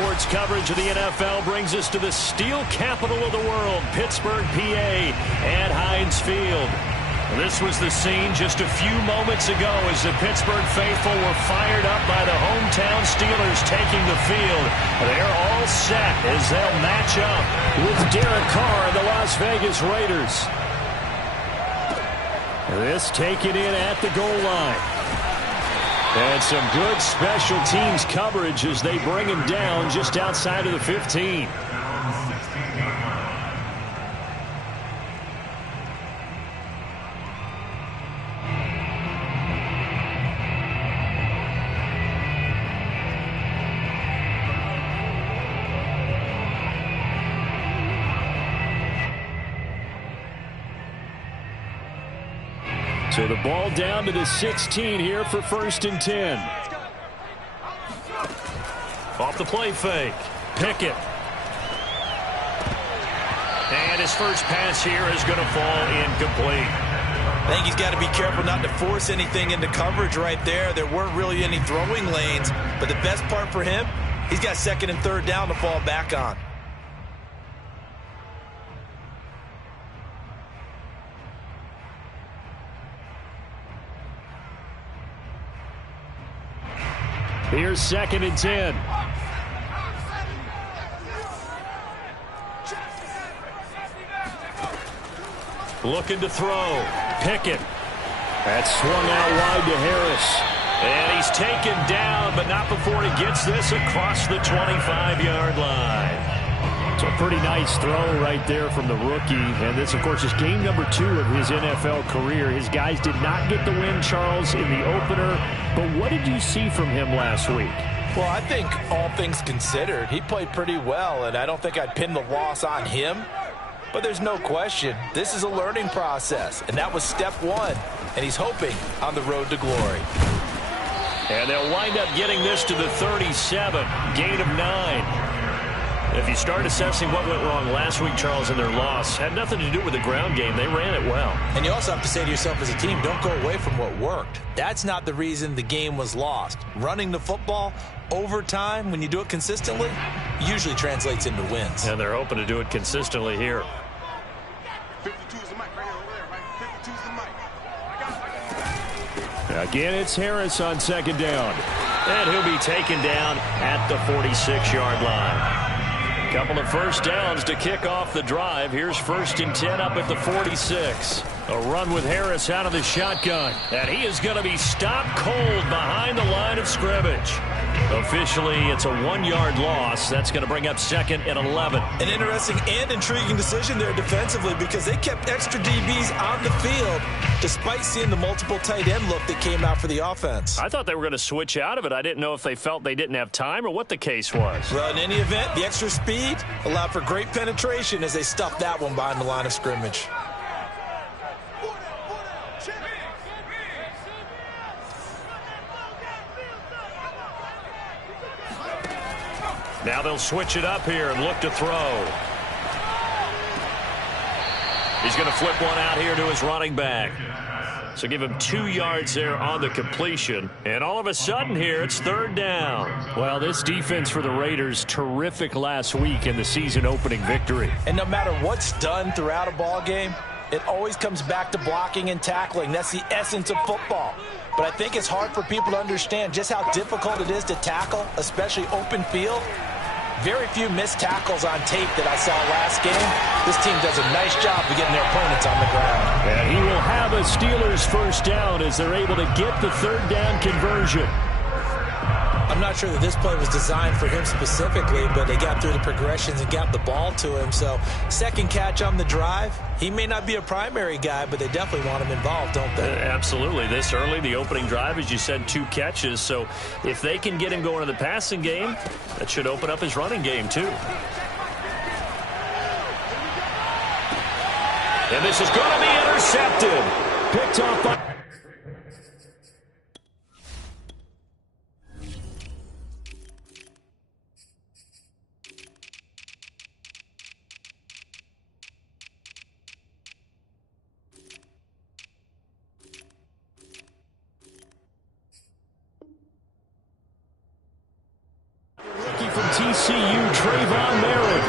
sports coverage of the NFL brings us to the steel capital of the world, Pittsburgh, PA, at Heinz Field. This was the scene just a few moments ago as the Pittsburgh faithful were fired up by the hometown Steelers taking the field. They're all set as they'll match up with Derek Carr and the Las Vegas Raiders. This taken in at the goal line. And some good special teams coverage as they bring him down just outside of the 15. So the ball down to the 16 here for 1st and 10. Off the play fake. Pickett. And his first pass here is going to fall incomplete. I think he's got to be careful not to force anything into coverage right there. There weren't really any throwing lanes. But the best part for him, he's got 2nd and 3rd down to fall back on. Here's 2nd and 10. Looking to throw. Pickett. That's swung out wide to Harris. And he's taken down, but not before he gets this across the 25-yard line. So a pretty nice throw right there from the rookie. And this, of course, is game number 2 of his NFL career. His guys did not get the win, Charles, in the opener. But what did you see from him last week? Well, I think all things considered, he played pretty well, and I don't think I'd pin the loss on him. But there's no question, this is a learning process, and that was step 1, and he's hoping on the road to glory. And they'll wind up getting this to the 37, gain of 9. If you start assessing what went wrong last week, Charles, in their loss, had nothing to do with the ground game. They ran it well. And you also have to say to yourself as a team, don't go away from what worked. That's not the reason the game was lost. Running the football over time, when you do it consistently, usually translates into wins. And they're hoping to do it consistently here. 52's the mic right here, over there, right? 52's the mic. I got it. Again, it's Harris on 2nd down. And he'll be taken down at the 46-yard line. Couple of first downs to kick off the drive. Here's 1st and 10 up at the 46. A run with Harris out of the shotgun. And he is going to be stopped cold behind the line of scrimmage. Officially, it's a 1-yard loss. That's going to bring up 2nd and 11. An interesting and intriguing decision there defensively because they kept extra DBs on the field despite seeing the multiple tight end look that came out for the offense. I thought they were going to switch out of it. I didn't know if they felt they didn't have time or what the case was. Well, in any event, the extra speed allowed for great penetration as they stuffed that one behind the line of scrimmage. Now they'll switch it up here and look to throw. He's going to flip one out here to his running back. So give him 2 yards there on the completion. And all of a sudden here, it's 3rd down. Well, this defense for the Raiders, terrific last week in the season opening victory. And no matter what's done throughout a ball game, it always comes back to blocking and tackling. That's the essence of football. But I think it's hard for people to understand just how difficult it is to tackle, especially open field. Very few missed tackles on tape that I saw last game. This team does a nice job of getting their opponents on the ground. And he will have a Steelers first down as they're able to get the 3rd down conversion. I'm not sure that this play was designed for him specifically, but they got through the progressions and got the ball to him. So 2nd catch on the drive. He may not be a primary guy, but they definitely want him involved, don't they? Absolutely. This early, the opening drive, as you said, 2 catches. So if they can get him going in the passing game, that should open up his running game too. And this is going to be intercepted. Picked off by... TCU, Trayvon Merritt.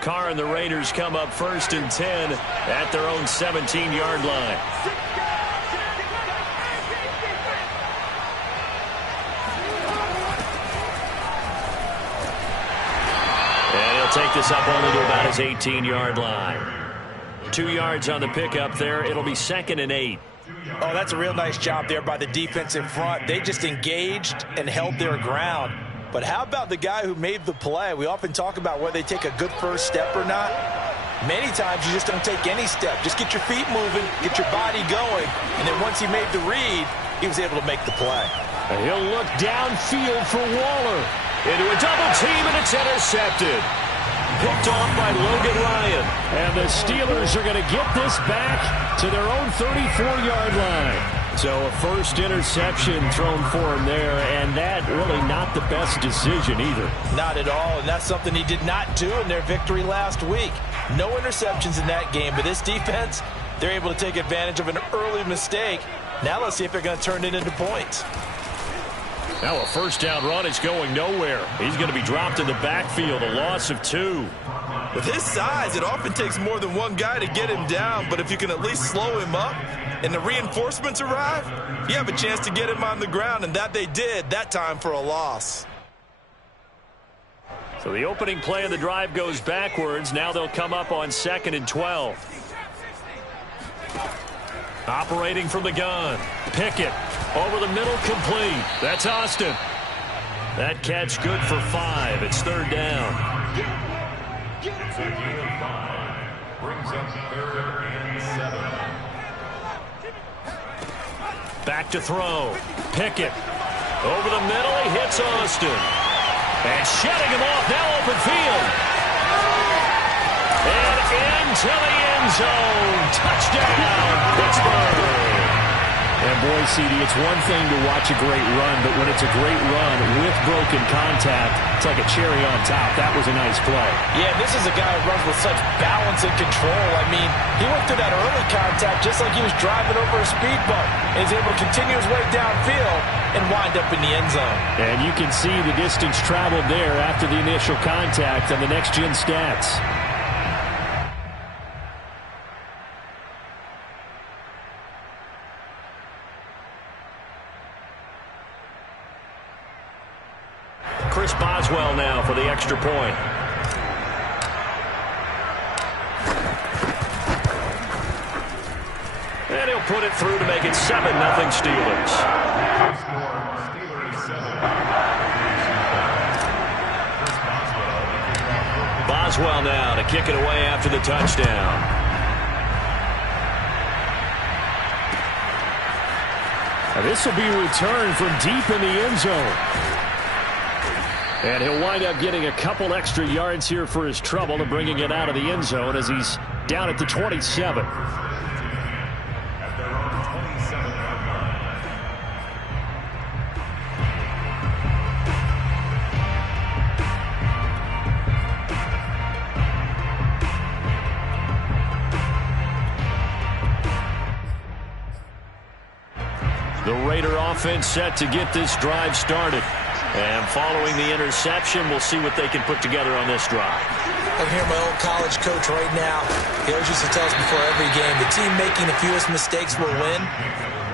Carr and the Raiders come up 1st and 10 at their own 17-yard line. And he'll take this up only to about his 18-yard line. 2 yards on the pickup there. It'll be 2nd and 8. Oh, that's a real nice job there by the defensive front. They just engaged and held their ground. But how about the guy who made the play? We often talk about whether they take a good first step or not. Many times you just don't take any step. Just get your feet moving, get your body going, and then once he made the read, he was able to make the play. And he'll look downfield for Waller. Into a double team, and it's intercepted. Picked off by Logan Ryan. And the Steelers are going to get this back to their own 34-yard line. So a first interception thrown for him there, and that really not the best decision either. Not at all, and that's something he did not do in their victory last week. No interceptions in that game, but this defense, they're able to take advantage of an early mistake. Now let's see if they're going to turn it into points. Now a first down run is going nowhere. He's going to be dropped in the backfield, a loss of 2. With his size, it often takes more than one guy to get him down, but if you can at least slow him up and the reinforcements arrive, you have a chance to get him on the ground, and that they did, that time for a loss. So the opening play of the drive goes backwards. Now they'll come up on 2nd and 12. Operating from the gun. Pickett over the middle, complete. That's Austin. That catch good for 5. It's 3rd down. Brings up 3rd and 7. Back to throw. Pickett over the middle. He hits Austin. And shutting him off. Now open field. And into the end zone. Touchdown, Pittsburgh. And boy, CD, it's one thing to watch a great run, but when it's a great run with broken contact, it's like a cherry on top. That was a nice play. Yeah, this is a guy who runs with such balance and control. I mean, he went through that early contact just like he was driving over a speed bump. And he's able to continue his way downfield and wind up in the end zone. And you can see the distance traveled there after the initial contact on the next-gen stats. Chris Boswell now for the extra point. And he'll put it through to make it 7-0 Steelers. Boswell now to kick it away after the touchdown. Now this will be returned from deep in the end zone. And he'll wind up getting a couple extra yards here for his trouble and bringing it out of the end zone as he's down at the 27. The Raider offense set to get this drive started. And following the interception, we'll see what they can put together on this drive. I'm here, my old college coach right now. He always used to tell us before every game, the team making the fewest mistakes will win.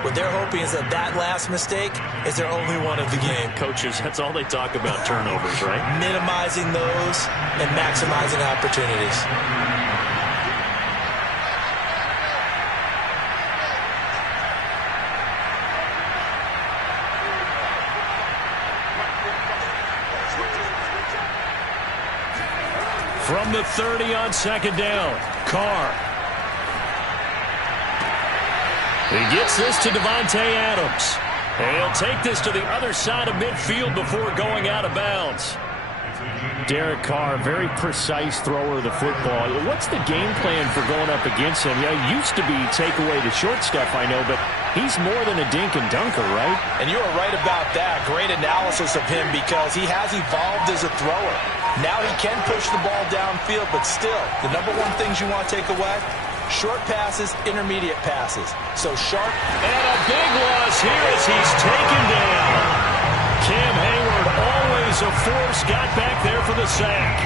What they're hoping is that that last mistake is their only one of the game. Coaches, that's all they talk about, turnovers, right? Minimizing those and maximizing opportunities. From the 30 on 2nd down, Carr. He gets this to Devontae Adams. And he'll take this to the other side of midfield before going out of bounds. Derek Carr, very precise thrower of the football. What's the game plan for going up against him? Yeah, it used to be take away the short stuff, I know, but he's more than a dink and dunker, right? And you are right about that. Great analysis of him because he has evolved as a thrower. Now he can push the ball downfield, but still, the number one things you want to take away, short passes, intermediate passes. So sharp. And a big loss here as he's taken down. Cam Hayward, always a force, got back there for the sack.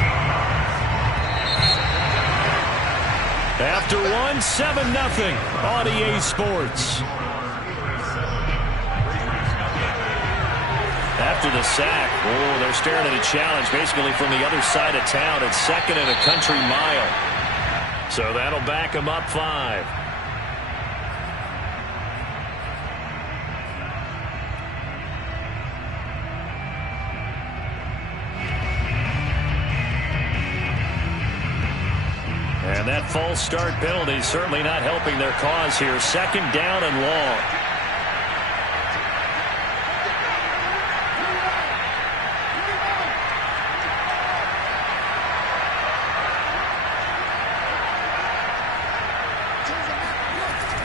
After one, 7-0 on EA Sports. After the sack, oh, they're staring at a challenge basically from the other side of town. It's 2nd and a country mile. So that'll back him up 5. And that false start penalty certainly not helping their cause here. 2nd down and long.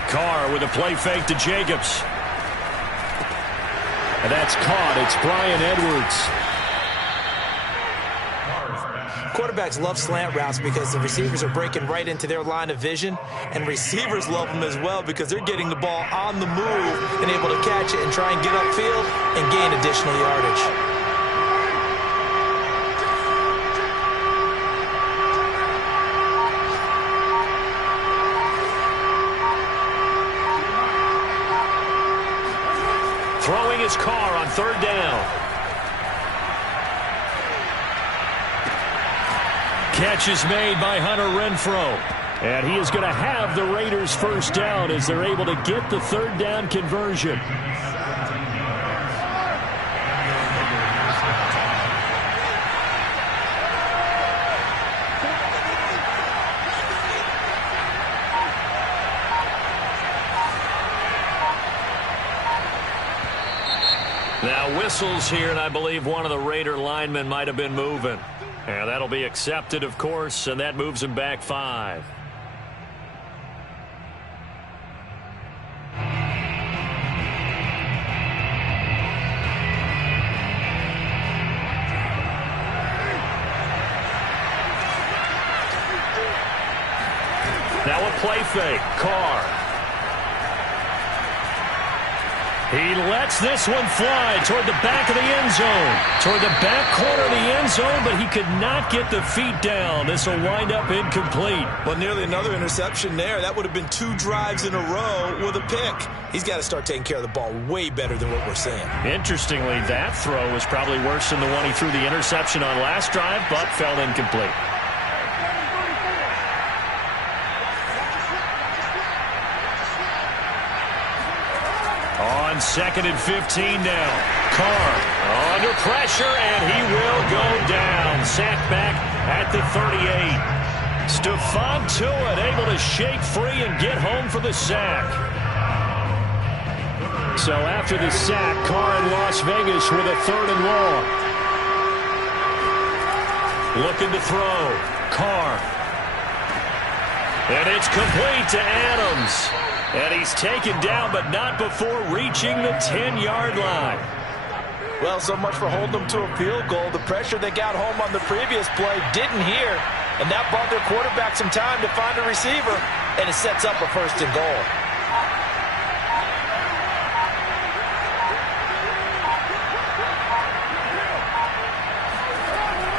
Carr with a play fake to Jacobs. And that's caught. It's Brian Edwards. Quarterbacks love slant routes because the receivers are breaking right into their line of vision, and receivers love them as well because they're getting the ball on the move and able to catch it and try and get upfield and gain additional yardage. Throwing his Carr on 3rd down. Catch is made by Hunter Renfrow. And he is going to have the Raiders 1st down as they're able to get the 3rd down conversion. Now whistles here, and I believe one of the Raider linemen might have been moving. And that'll be accepted, of course, and that moves him back 5. Now a play fake. Carr. He lets this one fly toward the back of the end zone. Toward the back corner of the end zone, but he could not get the feet down. This will wind up incomplete. Well, nearly another interception there. That would have been 2 drives in a row with a pick. He's got to start taking care of the ball way better than what we're seeing. Interestingly, that throw was probably worse than the one he threw the interception on last drive, but fell incomplete. On 2nd and 15 now. Carr under pressure, and he will go down. Sacked back at the 38. Stephon Tuitt able to shake free and get home for the sack. So after the sack, Carr in Las Vegas with a 3rd and long. Looking to throw. Carr. And it's complete to Adams. And he's taken down, but not before reaching the 10-yard line. Well, so much for holding them to a field goal. The pressure they got home on the previous play didn't hear, and that bought their quarterback some time to find a receiver, and it sets up a 1st and goal.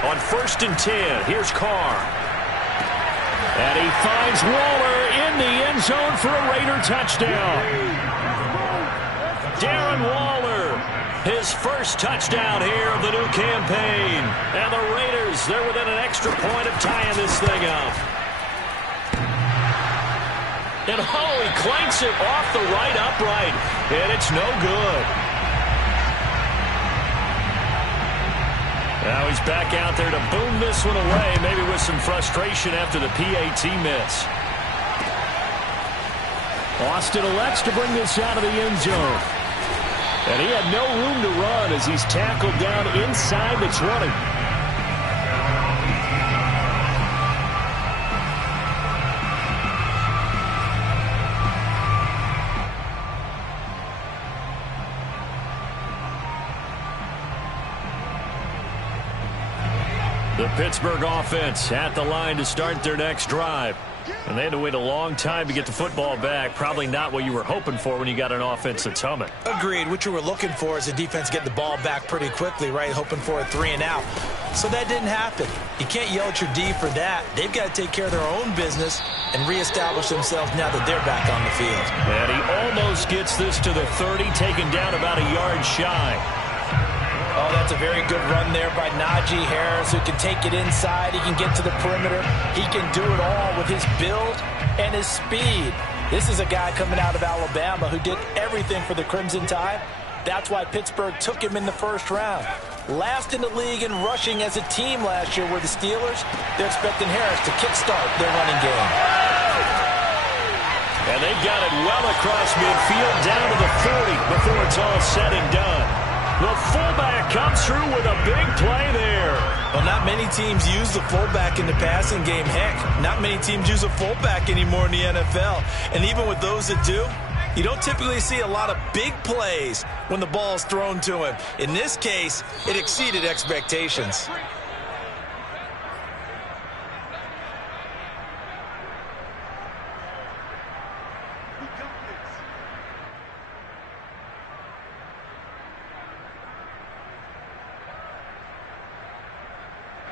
On 1st and 10, here's Carr. And he finds Waller in the end zone for a Raider touchdown. Darren Waller, his 1st touchdown here of the new campaign. And the Raiders, they're within an extra point of tying this thing up. And oh, he clanks it off the right upright. And it's no good. Now he's back out there to boom this one away, maybe with some frustration after the PAT miss. Austin elects to bring this out of the end zone. And he had no room to run as he's tackled down inside the 20. The Pittsburgh offense at the line to start their next drive. And they had to wait a long time to get the football back. Probably not what you were hoping for when you got an offense that's humming. Agreed. What you were looking for is the defense getting the ball back pretty quickly, right? Hoping for a 3 and out. So that didn't happen. You can't yell at your D for that. They've got to take care of their own business and reestablish themselves now that they're back on the field. And he almost gets this to the 30, taken down about a yard shy. Oh, that's a very good run there by Najee Harris, who can take it inside. He can get to the perimeter. He can do it all with his build and his speed. This is a guy coming out of Alabama who did everything for the Crimson Tide. That's why Pittsburgh took him in the first round. Last in the league in rushing as a team last year were the Steelers. They're expecting Harris to kickstart their running game. And they've got it well across midfield down to the 40 before it's all said and done. The fullback comes through with a big play there. Well, not many teams use the fullback in the passing game. Heck, not many teams use a fullback anymore in the NFL. And even with those that do, you don't typically see a lot of big plays when the ball is thrown to him. In this case, it exceeded expectations.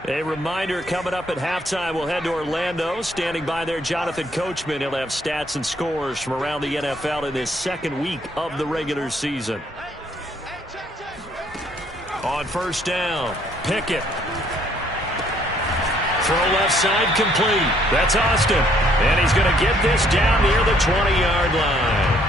A reminder coming up at halftime, we'll head to Orlando. Standing by there, Jonathan Coachman. He'll have stats and scores from around the NFL in this second week of the regular season. On first down, Pickett. Throw left side complete. That's Austin. And he's going to get this down near the 20-yard line.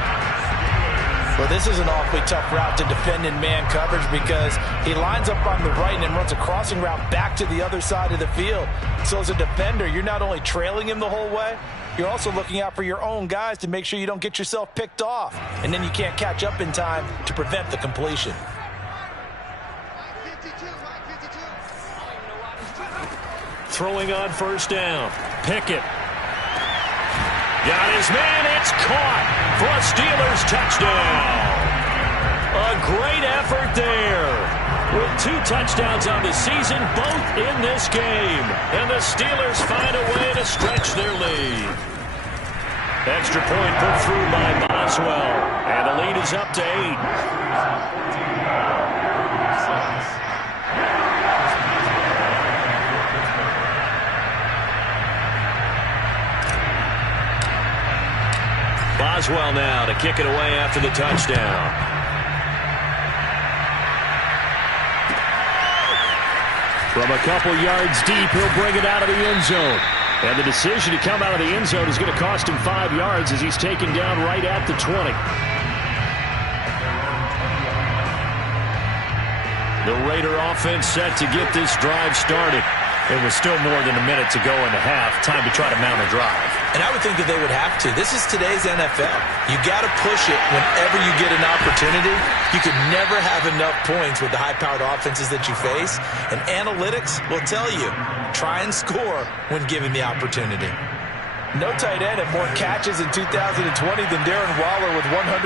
Well, this is an awfully tough route to defend in man coverage because he lines up on the right and then runs a crossing route back to the other side of the field. So as a defender, you're not only trailing him the whole way, you're also looking out for your own guys to make sure you don't get yourself picked off. And then you can't catch up in time to prevent the completion. Throwing on first down. Pickett. Got his man. It's caught for a Steelers touchdown. A great effort there. With 2 touchdowns on the season, both in this game. And the Steelers find a way to stretch their lead. Extra point put through by Boswell. And the lead is up to 8. Boswell now to kick it away after the touchdown. From a couple yards deep, he'll bring it out of the end zone. And the decision to come out of the end zone is going to cost him 5 yards as he's taken down right at the 20. The Raider offense set to get this drive started. It was still more than a minute to go in the half. Time to try to mount a drive. And I would think that they would have to. This is today's NFL. You got to push it whenever you get an opportunity. You could never have enough points with the high-powered offenses that you face. And analytics will tell you, try and score when given the opportunity. No tight end had more catches in 2020 than Darren Waller with 107.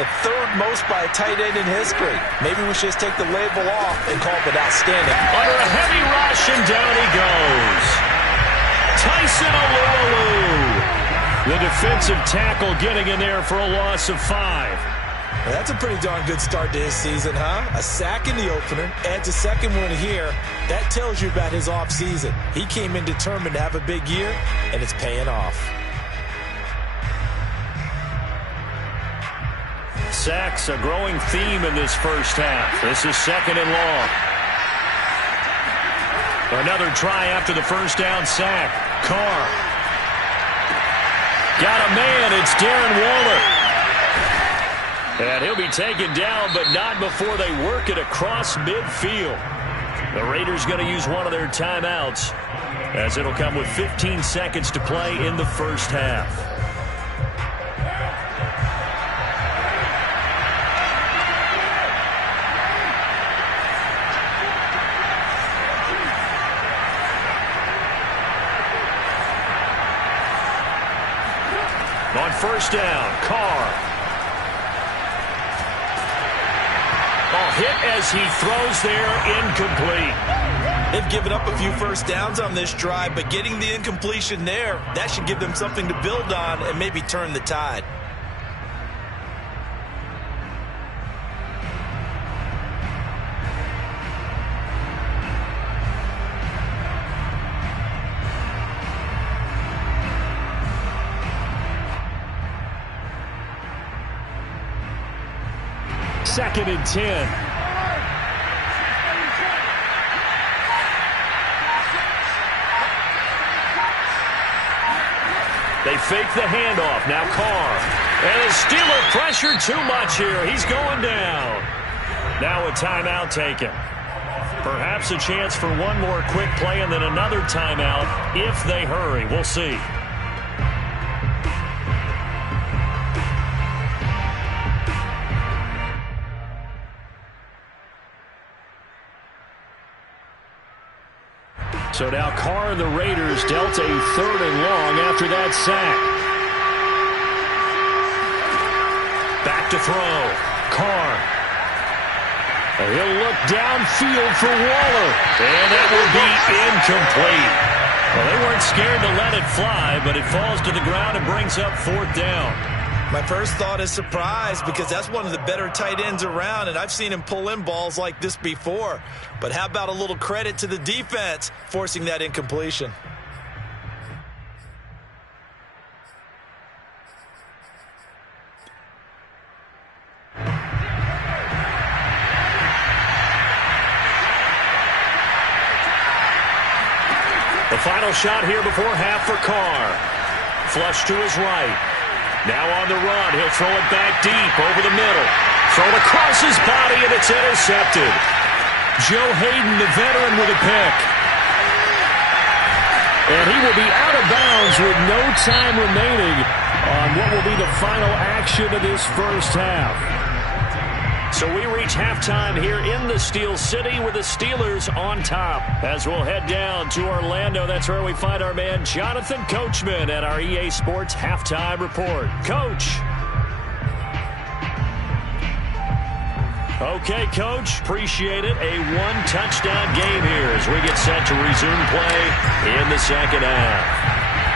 The 3rd most by a tight end in history. Maybe we should just take the label off and call it outstanding. Under a heavy rush, and down he goes. Tyson Alualu. The defensive tackle getting in there for a loss of 5. Well, that's a pretty darn good start to his season, huh? A sack in the opener, adds a second one here. That tells you about his offseason. He came in determined to have a big year, and it's paying off. Sacks, a growing theme in this first half. This is 2nd and long. Another try after the first down sack. Carr. Got a man. It's Darren Waller. And he'll be taken down, but not before they work it across midfield. The Raiders going to use one of their timeouts, as it'll come with 15 seconds to play in the first half. On first down, Carr. A hit as he throws there, incomplete. They've given up a few first downs on this drive, but getting the incompletion there, that should give them something to build on and maybe turn the tide. Second and 10. They fake the handoff. Now Carr. And the Steeler pressured too much here. He's going down. Now a timeout taken. Perhaps a chance for one more quick play and then another timeout if they hurry. We'll see. So now Carr and the Raiders dealt a third and long after that sack. Back to throw. Carr. He'll look downfield for Waller. And that will be incomplete. Well, they weren't scared to let it fly, but it falls to the ground and brings up fourth down. My first thought is surprise because that's one of the better tight ends around, and I've seen him pull in balls like this before. But how about a little credit to the defense forcing that incompletion? The final shot here before half for Carr. Flush to his right. Now on the run, he'll throw it back deep over the middle. Thrown across his body, and it's intercepted. Joe Hayden, the veteran, with a pick. And he will be out of bounds with no time remaining on what will be the final action of this first half. So we reach halftime here in the Steel City with the Steelers on top. As we'll head down to Orlando, that's where we find our man Jonathan Coachman at our EA Sports Halftime Report. Coach. Okay, Coach. Appreciate it. A one-touchdown game here as we get set to resume play in the second half.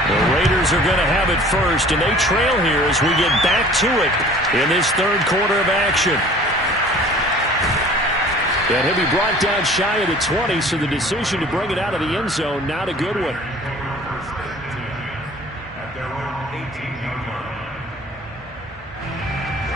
The Raiders are going to have it first, and they trail here as we get back to it in this third quarter of action. And he'll be brought down shy of the 20, so the decision to bring it out of the end zone, not a good one.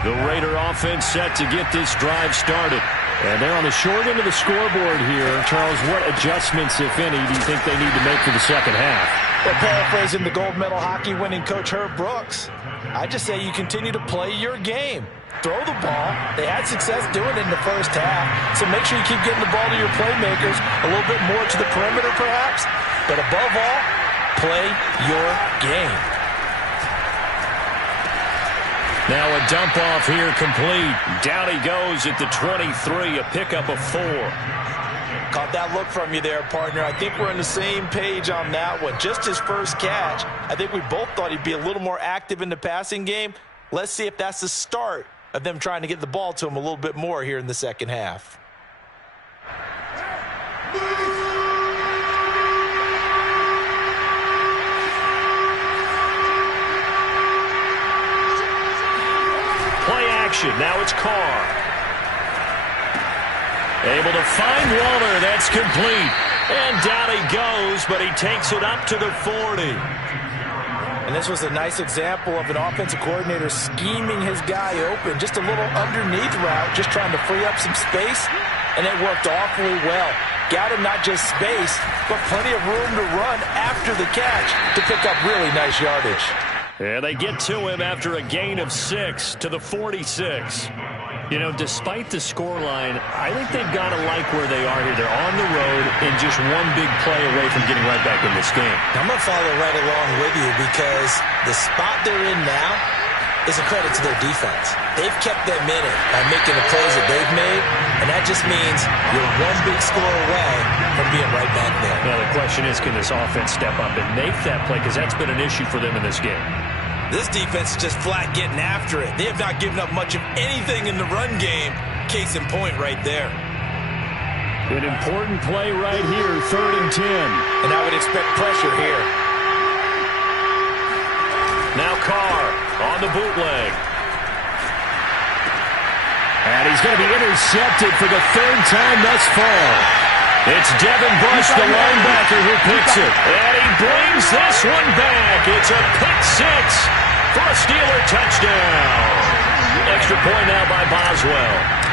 The Raider offense set to get this drive started. And they're on the short end of the scoreboard here. Charles, what adjustments, if any, do you think they need to make for the second half? Well, paraphrasing the gold medal hockey winning coach Herb Brooks, I just say you continue to play your game. Throw the ball. They had success doing it in the first half, so make sure you keep getting the ball to your playmakers, a little bit more to the perimeter perhaps, but above all, play your game. Now a dump off here complete. Down he goes at the 23, a pickup of 4. Caught that look from you there, partner. I think we're on the same page on that one. Just his first catch. I think we both thought he'd be a little more active in the passing game. Let's see if that's the start of them trying to get the ball to him a little bit more here in the second half. Play action. Now it's Carr. Able to find Waller. That's complete. And down he goes, but he takes it up to the 40. And this was a nice example of an offensive coordinator scheming his guy open. Just a little underneath route, just trying to free up some space, and it worked awfully well. Got him not just space, but plenty of room to run after the catch to pick up really nice yardage. And they get to him after a gain of 6 to the 46. You know, despite the scoreline, I think they've got to like where they are here. They're on the road and just one big play away from getting right back in this game. I'm going to follow right along with you because the spot they're in now is a credit to their defense. They've kept them in it by making the plays that they've made, and that just means you're one big score away from being right back there. Now the question is, can this offense step up and make that play? Because that's been an issue for them in this game. This defense is just flat getting after it. They have not given up much of anything in the run game. Case in point right there. An important play right here, 3rd and 10. And I would expect pressure here. Now Carr on the bootleg. And he's going to be intercepted for the 3rd time thus far. It's Devin Bush, the linebacker, who picks it. And he brings this one back. It's a pick 6 for a Steeler touchdown. Extra point now by Boswell.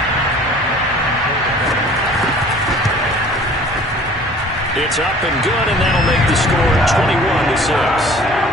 It's up and good, and that'll make the score 21-6.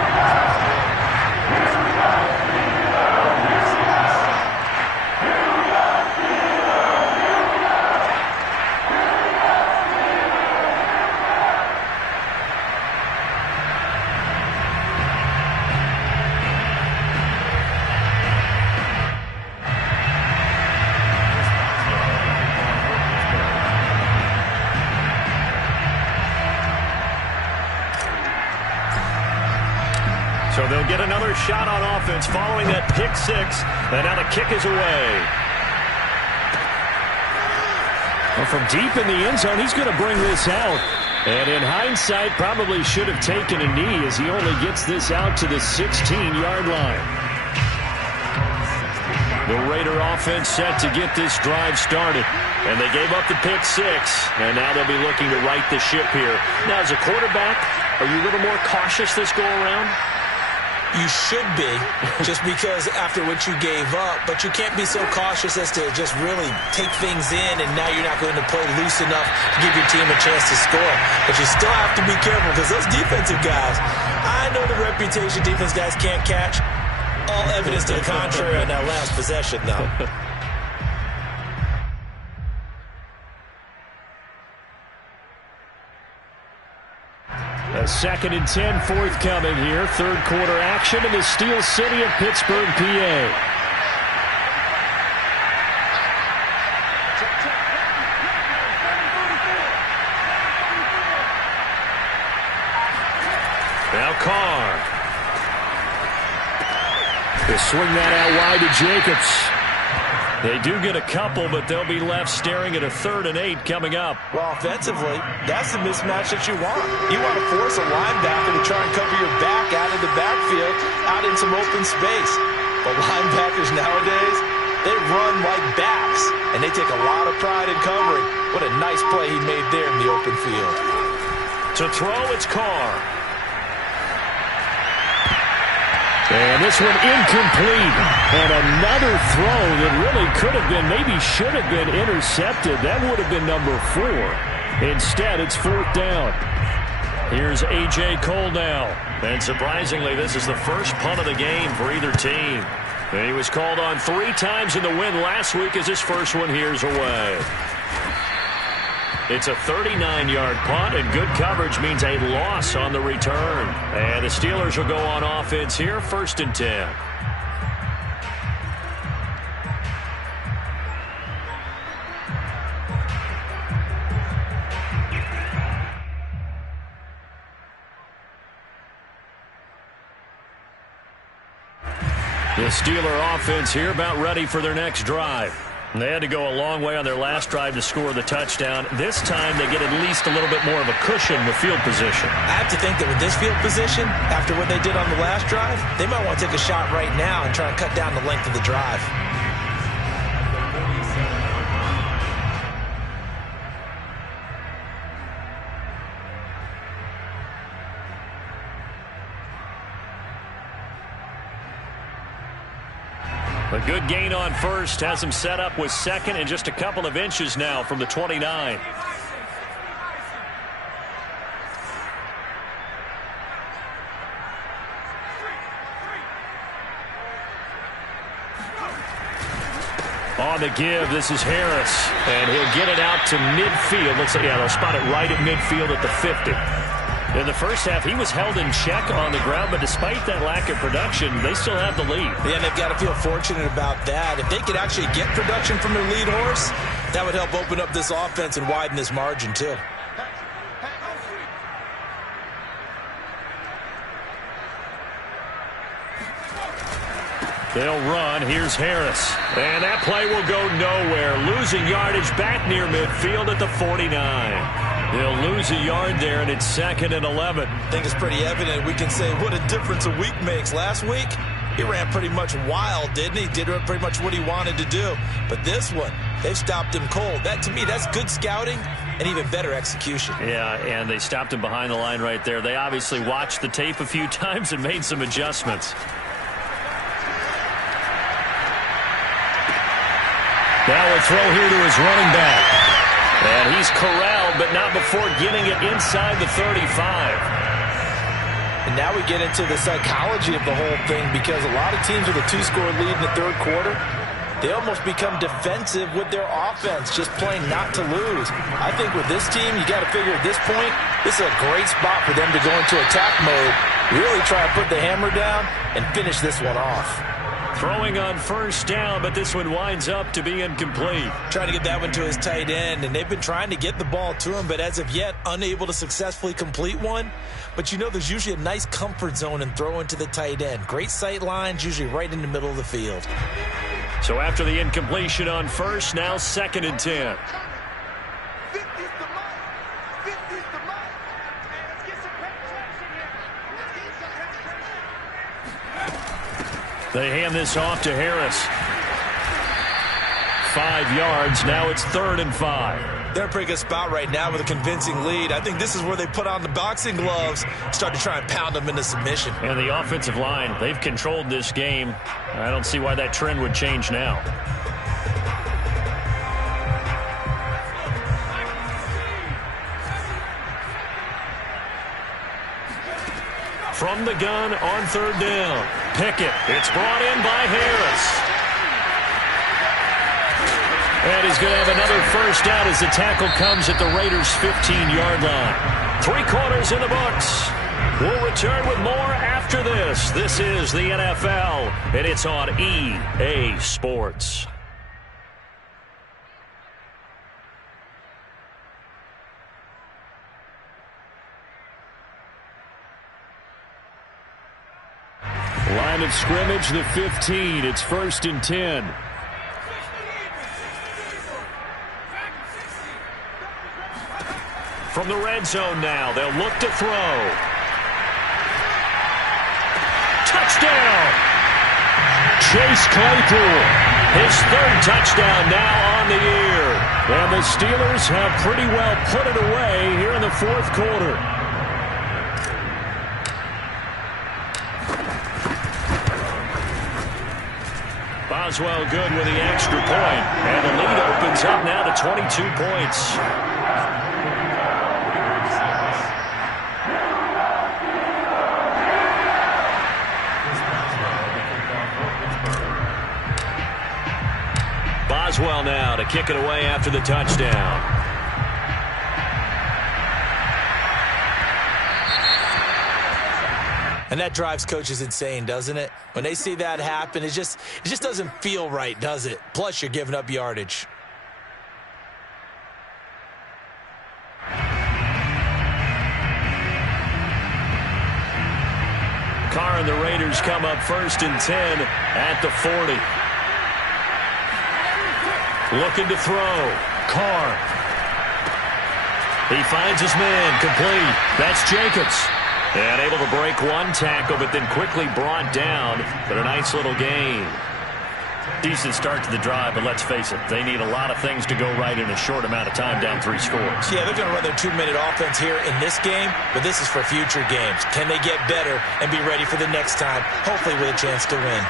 So they'll get another shot on offense following that pick 6. And now the kick is away. Well, from deep in the end zone, he's going to bring this out. And in hindsight, probably should have taken a knee as he only gets this out to the 16-yard line. The Raider offense set to get this drive started. And they gave up the pick 6. And now they'll be looking to right the ship here. Now, as a quarterback, are you a little more cautious this go-around? You should be, just because after what you gave up. But you can't be so cautious as to just really take things in, and now you're not going to play loose enough to give your team a chance to score. But you still have to be careful, because those defensive guys, I know the reputation defense guys can't catch. All evidence to the contrary on that last possession, though. A 2nd and 10 forthcoming here. 3rd quarter action in the Steel City of Pittsburgh, PA. Now Carr. They swing that out wide to Jacobs. They do get a couple, but they'll be left staring at a 3rd and 8 coming up. Well, offensively, that's the mismatch that you want. You want to force a linebacker to try and cover your back out of the backfield, out in some open space. But linebackers nowadays, they run like backs, and they take a lot of pride in covering. What a nice play he made there in the open field. To throw, it's Carr. And this one incomplete. And another throw that really could have been, maybe should have been intercepted. That would have been number 4. Instead, it's 4th down. Here's A.J. Cole now. And surprisingly, this is the first punt of the game for either team. And he was called on 3 times in the win last week as his first one here's away. It's a 39-yard punt, and good coverage means a loss on the return. And the Steelers will go on offense here, 1st and 10. The Steeler offense here about ready for their next drive. They had to go a long way on their last drive to score the touchdown. This time they get at least a little bit more of a cushion with field position. I have to think that with this field position, after what they did on the last drive, they might want to take a shot right now and try and cut down the length of the drive. A good gain on first has him set up with 2nd and just a couple of inches now from the 29. On the give, this is Harris, and he'll get it out to midfield. Looks like, yeah, they'll spot it right at midfield at the 50. In the first half, he was held in check on the ground, but despite that lack of production, they still have the lead. Yeah, they've got to feel fortunate about that. If they could actually get production from their lead horse, that would help open up this offense and widen this margin, too. They'll run. Here's Harris. And that play will go nowhere. Losing yardage back near midfield at the 49. They'll lose a yard there, and it's 2nd and 11. I think it's pretty evident. We can say what a difference a week makes. Last week, he ran pretty much wild, didn't he? Did pretty much what he wanted to do. But this one, they've stopped him cold. That, to me, that's good scouting and even better execution. Yeah, and they stopped him behind the line right there. They obviously watched the tape a few times and made some adjustments. Now a throw here to his running back. And he's corralled, but not before getting it inside the 35. And now we get into the psychology of the whole thing, because a lot of teams with a 2-score lead in the third quarter, they almost become defensive with their offense, just playing not to lose. I think with this team, you got to figure at this point, this is a great spot for them to go into attack mode, really try to put the hammer down and finish this one off. Throwing on first down, but this one winds up to be incomplete. Trying to get that one to his tight end, and they've been trying to get the ball to him, but as of yet, unable to successfully complete one. But you know, there's usually a nice comfort zone in throwing to the tight end. Great sight lines, usually right in the middle of the field. So after the incompletion on first, now 2nd and 10. They hand this off to Harris. 5 yards. Now it's 3rd and 5. They're in a pretty good spot right now with a convincing lead. I think this is where they put on the boxing gloves, start to try and pound them into submission. And the offensive line, they've controlled this game. I don't see why that trend would change now. From the gun on 3rd down. Pickett. It's brought in by Harris. And he's going to have another first down as the tackle comes at the Raiders' 15-yard line. 3 quarters in the books. We'll return with more after this. This is the NFL, and it's on EA Sports. Line of scrimmage, the 15. It's 1st and 10. From the red zone now, they'll look to throw. Touchdown! Chase Claypool, his 3rd touchdown now on the year. And the Steelers have pretty well put it away here in the 4th quarter. Boswell good with the extra point. And the lead opens up now to 22 points. Boswell now to kick it away after the touchdown. And that drives coaches insane, doesn't it? When they see that happen, it just doesn't feel right, does it? Plus, you're giving up yardage. Carr and the Raiders come up 1st and 10 at the 40. Looking to throw. Carr. He finds his man, complete. That's Jacobs. And able to break one tackle, but then quickly brought down. But a nice little gain. Decent start to the drive, but let's face it, they need a lot of things to go right in a short amount of time, down 3 scores. Yeah, they're going to run their 2-minute offense here in this game, but this is for future games. Can they get better and be ready for the next time, hopefully with a chance to win?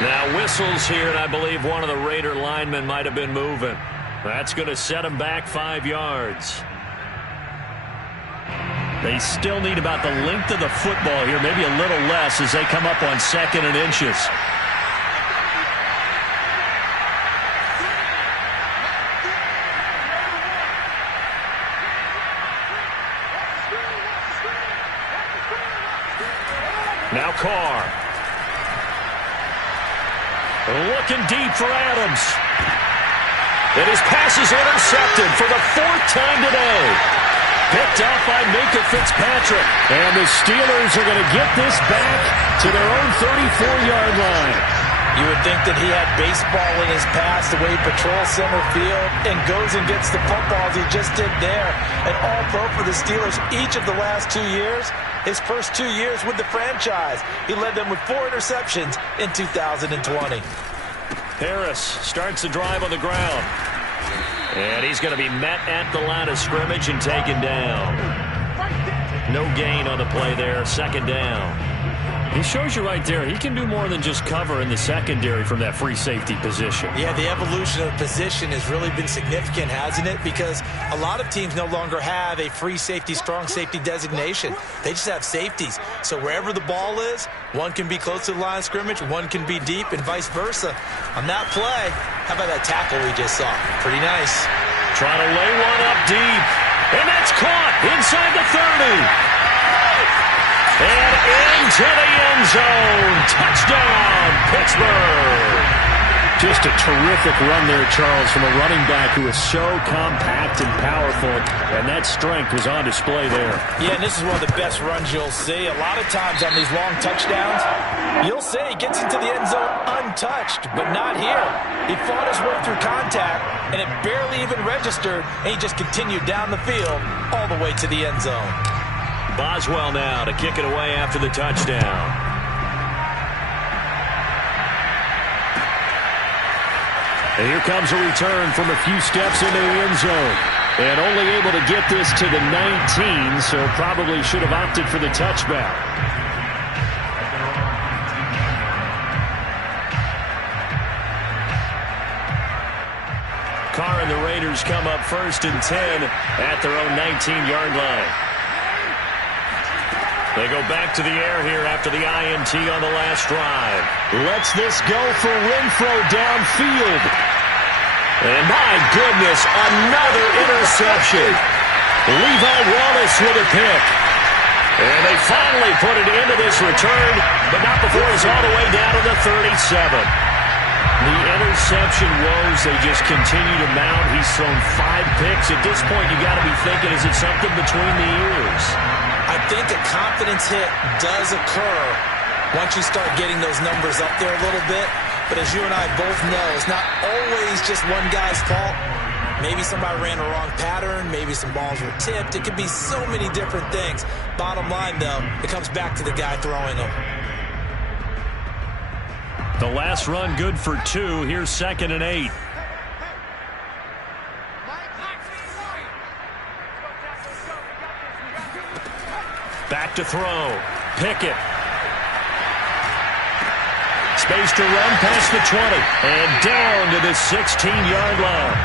Now whistles here, and I believe one of the Raider linemen might have been moving. That's going to set them back 5 yards. They still need about the length of the football here, maybe a little less as they come up on 2nd and inches. Now Carr. Looking deep for Adams. And his pass is intercepted for the 4th time today. Picked off by Minka Fitzpatrick. And the Steelers are going to get this back to their own 34-yard line. You would think that he had baseball in his past, the way he patrols center field and goes and gets the football as he just did there. An all-pro for the Steelers each of the last 2 years. His first 2 years with the franchise, he led them with 4 interceptions in 2020. Harris starts the drive on the ground. And he's going to be met at the line of scrimmage and taken down. No gain on the play there, second down. He shows you right there, he can do more than just cover in the secondary from that free safety position. Yeah, the evolution of the position has really been significant, hasn't it? Because a lot of teams no longer have a free safety, strong safety designation. They just have safeties. So wherever the ball is, one can be close to the line of scrimmage, one can be deep, and vice versa. On that play, how about that tackle we just saw? Pretty nice. Trying to lay one up deep. And that's caught inside the 30. And into the end zone. Touchdown, Pittsburgh. Just a terrific run there, Charles, from a running back who is so compact and powerful, and that strength was on display there. Yeah, and this is one of the best runs you'll see. A lot of times on these long touchdowns, you'll see he gets into the end zone untouched, but not here. He fought his way through contact, and it barely even registered, and he just continued down the field all the way to the end zone. Boswell now to kick it away after the touchdown. And here comes a return from a few steps into the end zone. And only able to get this to the 19, so probably should have opted for the touchback. Carr and the Raiders come up 1st and 10 at their own 19-yard line. They go back to the air here after the INT on the last drive. Lets this go for Renfro downfield. And my goodness, another interception. Levi Wallace with a pick. And they finally put it into this return, but not before it's all the way down to the 37. The interception woes, they just continue to mount. He's thrown 5 picks. At this point, you got to be thinking, is it something between the ears? I think a confidence hit does occur once you start getting those numbers up there a little bit. But as you and I both know, it's not always just one guy's fault. Maybe somebody ran a wrong pattern. Maybe some balls were tipped. It could be so many different things. Bottom line, though, it comes back to the guy throwing them. The last run good for 2. Here's 2nd and 8. Back to throw. Pickett. Space to run past the 20. And down to the 16-yard line.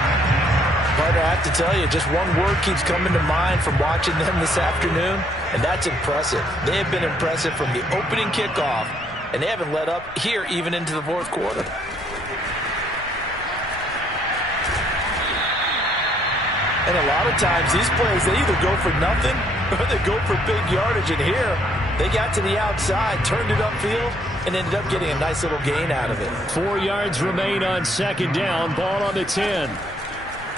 Partner, I have to tell you, just one word keeps coming to mind from watching them this afternoon, and that's impressive. They have been impressive from the opening kickoff, and they haven't let up here even into the 4th quarter. And a lot of times, these plays, they either go for nothing or they go for big yardage. And here, they got to the outside, turned it upfield, and ended up getting a nice little gain out of it. 4 yards remain on 2nd down. Ball on the 10.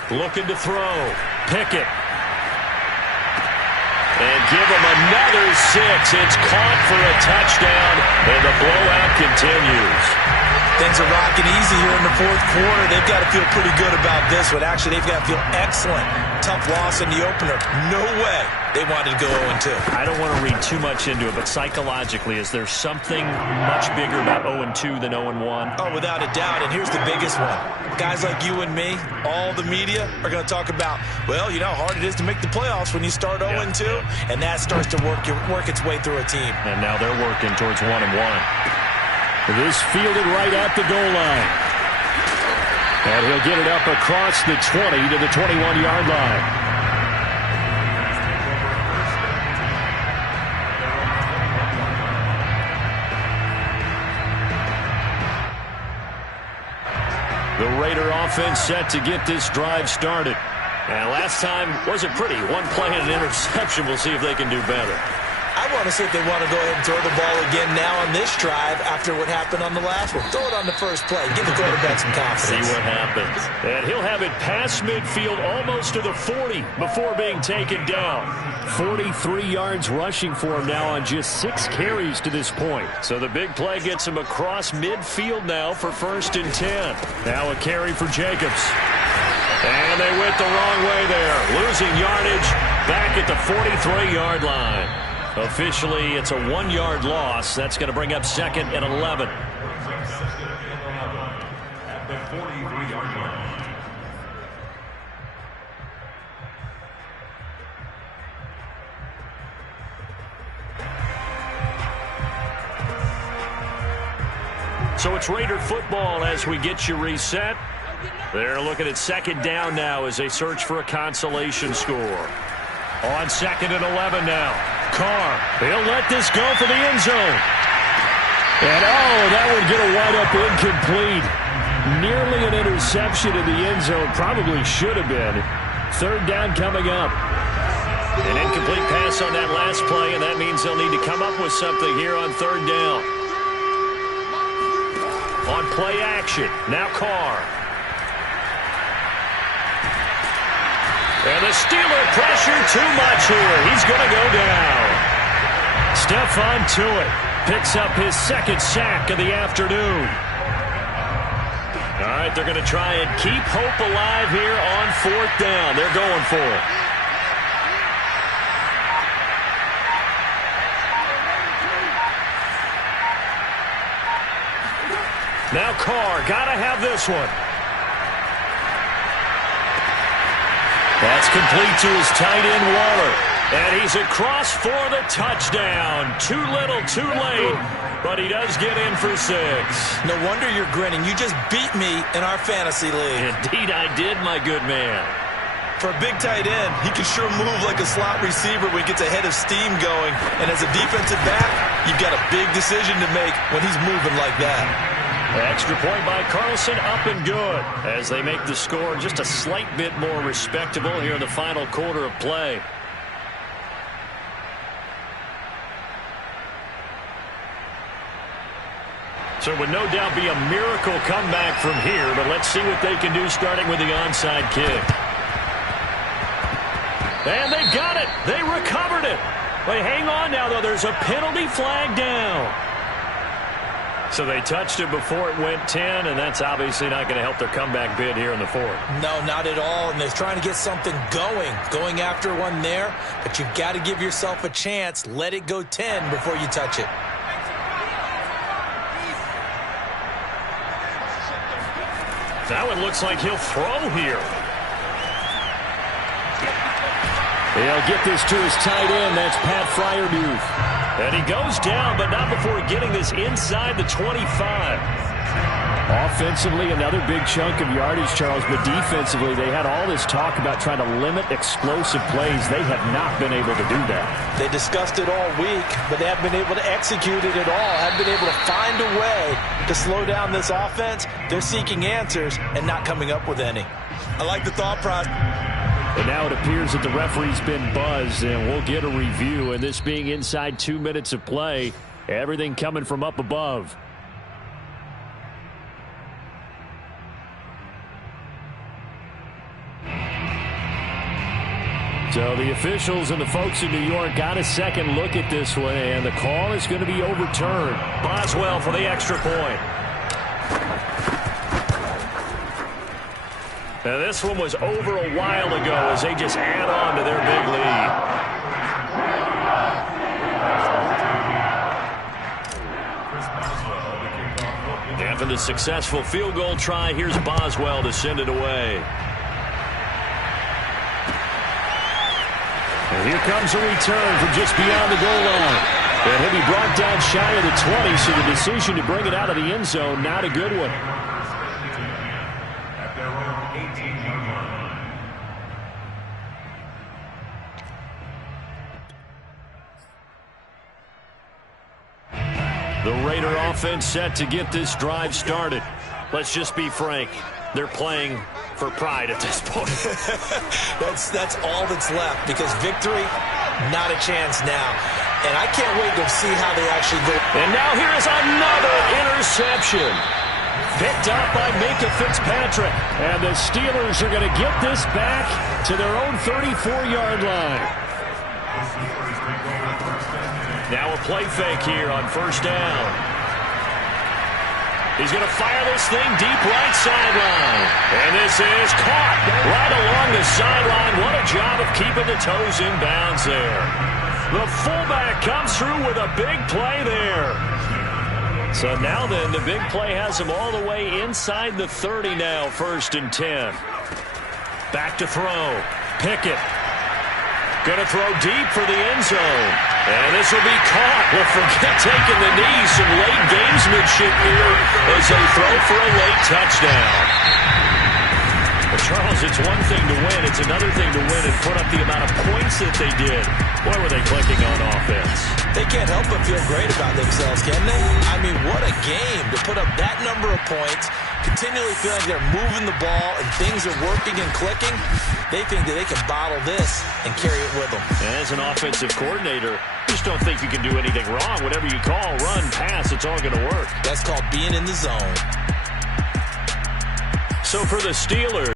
Looking to throw. Pickett. And give him another 6. It's caught for a touchdown, and the blowout continues. Things are rocking easy here in the 4th quarter. They've got to feel pretty good about this one. Actually, they've got to feel excellent. Tough loss in the opener. No way they wanted to go 0-2. I don't want to read too much into it, but psychologically, is there something much bigger about 0-2 than 0-1? Oh, without a doubt, and here's the biggest one. Guys like you and me, all the media, are going to talk about, well, you know how hard it is to make the playoffs when you start 0-2, and that starts to work its way through a team. And now they're working towards 1-1. This fielded right at the goal line. And he'll get it up across the 20 to the 21-yard line. The Raider offense set to get this drive started. And last time wasn't pretty. One play and an interception. We'll see if they can do better. I I want to see if they want to go ahead and throw the ball again now on this drive after what happened on the last one. Throw it on the first play. Give the quarterback some confidence. See what happens. And he'll have it past midfield almost to the 40 before being taken down. 43 yards rushing for him now on just 6 carries to this point. So the big play gets him across midfield now for 1st and 10. Now a carry for Jacobs. And they went the wrong way there. Losing yardage back at the 43-yard line. Officially, it's a 1-yard loss. That's going to bring up 2nd and 11. At the 43-yard line. So it's Raider football as we get you reset. They're looking at 2nd down now as they search for a consolation score. On 2nd and 11 now. Carr, he'll let this go for the end zone. And, that would get a wide-up incomplete. Nearly an interception in the end zone. Probably should have been. 3rd down coming up. An incomplete pass on that last play, and that means they'll need to come up with something here on 3rd down. On play action, now Carr. And the Steeler pressure too much here. He's going to go down. Stephon Tuitt picks up his 2nd sack of the afternoon. All right, they're going to try and keep hope alive here on 4th down. They're going for it. Now Carr, got to have this one. That's complete to his tight end, Waller. And he's across for the touchdown. Too little, too late. But he does get in for 6. No wonder you're grinning. You just beat me in our fantasy league. Indeed I did, my good man. For a big tight end, he can sure move like a slot receiver when he gets a head of steam going. And as a defensive back, you've got a big decision to make when he's moving like that. Extra point by Carlson, up and good. As they make the score just a slight bit more respectable here in the final quarter of play. So it would no doubt be a miracle comeback from here, but let's see what they can do starting with the onside kick. And they got it. They recovered it. But hang on now, though. There's a penalty flag down. So they touched it before it went 10, and that's obviously not going to help their comeback bid here in the 4th. No, not at all, and they're trying to get something going after one there, but you've got to give yourself a chance. Let it go 10 before you touch it. Now it looks like he'll throw here. He'll get this to his tight end. That's Pat Fryermuth. And he goes down, but not before getting this inside the 25. Offensively, another big chunk of yardage, Charles, but defensively, they had all this talk about trying to limit explosive plays. They have not been able to do that. They discussed it all week, but they haven't been able to execute it at all. Haven't been able to find a way to slow down this offense. They're seeking answers and not coming up with any. I like the thought process. And now it appears that the referee's been buzzed, and we'll get a review. And this being inside 2 minutes of play, everything coming from up above. So the officials and the folks in New York got a second look at this one, and the call is going to be overturned. Boswell for the extra point. Now this one was over a while ago as they just add on to their big lead. After the successful field goal try, here's Boswell to send it away. And here comes a return from just beyond the goal line. And he'll be brought down shy of the 20, so the decision to bring it out of the end zone, not a good one. The Raider offense set to get this drive started. Let's just be frank. They're playing for pride at this point. That's all that's left, because victory, not a chance now. and I can't wait to see how they actually go. And now here is another interception. Picked up by Minka Fitzpatrick. And the Steelers are going to get this back to their own 34-yard line. Now a play fake here on first down. He's going to fire this thing deep right sideline. And this is caught right along the sideline. What a job of keeping the toes in bounds there. The fullback comes through with a big play there. So now then, the big play has him all the way inside the 30 now, 1st and 10. Back to throw. Pickett. Going to throw deep for the end zone. And this will be caught. Well, forget taking the knee. Some late gamesmanship here as they throw for a late touchdown. But Charles, it's one thing to win. It's another thing to win and put up the amount of points that they did. Boy, were they clicking on offense. They can't help but feel great about themselves, can they? I mean, what a game to put up that number of points, continually feeling like they're moving the ball and things are working and clicking. They think that they can bottle this and carry it with them. As an offensive coordinator, you just don't think you can do anything wrong. Whatever you call, run, pass, it's all going to work. That's called being in the zone. So for the Steelers,